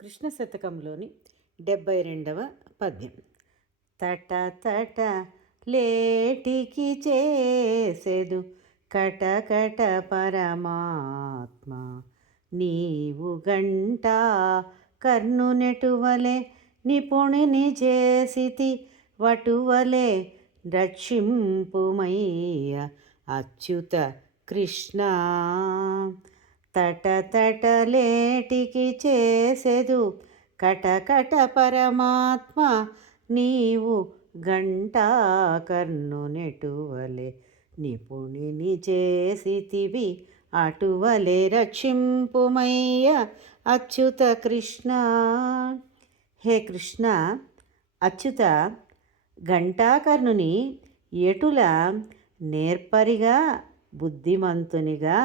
కృష్ణ శతకంలోని డెబ్భై రెండవ పద్యం. తట తట లేటికి చేసెదు కటకట పరమాత్మ. నీవు గంట కర్ణునెటువలే నిపుణుని చేసితి వటువలే రక్షింపుమయ్య అచ్యుత కృష్ణ. తటతటలేటికి చేసెదు. కటకట పరమాత్మ నీవు గంటా కర్ణునెటువలే నిపుణిని చేసితివి అటువలే రక్షింపుమయ్య అచ్యుత కృష్ణ. హే కృష్ణ అచ్యుత ఘంటాకర్ణుని ఎటుల నేర్పరిగా బుద్ధిమంతునిగా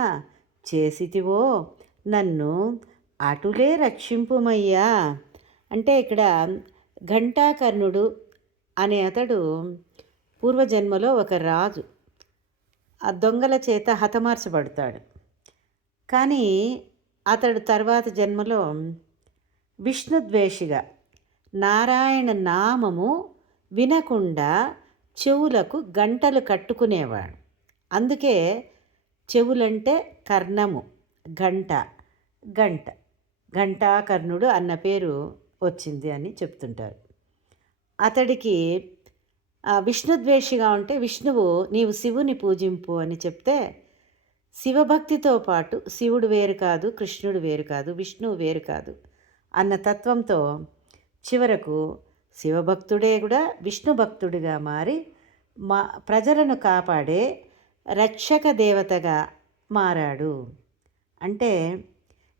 చేసితివో? నన్ను అటులే రక్షింపుమయ్యా. అంటే ఇక్కడ ఘంటాకర్ణుడు అనే అతడు పూర్వజన్మలో ఒక రాజు. ఆ దొంగల చేత హతమార్చబడతాడు. కానీ అతడు తర్వాత జన్మలో విష్ణుద్వేషిగా నారాయణ నామము వినకుండా చెవులకు గంటలు కట్టుకునేవాడు. అందుకే చెవులంటే కర్ణము గంట గంట. ఘంటాకర్ణుడు అన్న పేరు వచ్చింది అని చెప్తుంటారు. అతడికి విష్ణుద్వేషిగా ఉంటే విష్ణువు నీవు శివుని పూజింపు అని చెప్తే శివభక్తితో పాటు శివుడు వేరు కాదు కృష్ణుడు వేరు కాదు విష్ణువు వేరు కాదు అన్న తత్వంతో చివరకు శివభక్తుడే కూడా విష్ణు భక్తుడిగా మారి మా ప్రజలను కాపాడే రక్షక దేవతగా మారాడు. అంటే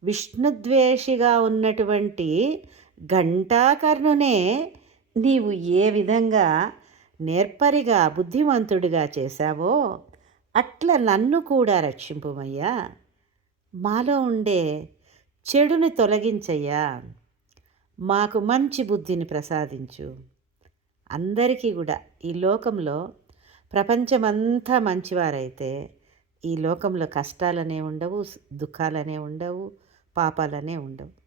విష్ణుద్వేషిగా ఉన్నటువంటి ఘంటాకర్ణునే నీవు ఏ విధంగా నేర్పరిగా బుద్ధిమంతుడిగా చేశావో అట్లా నన్ను కూడా రక్షింపుమయ్యా. మాలో ఉండే చెడుని తొలగించయ్యా. మాకు మంచి బుద్ధిని ప్రసాదించు. అందరికీ కూడా ఈ లోకంలో ప్రపంచమంతా మంచివారైతే ఈ లోకంలో కష్టాలనే ఉండవు దుఃఖాలనే ఉండవు పాపాలనే ఉండవు.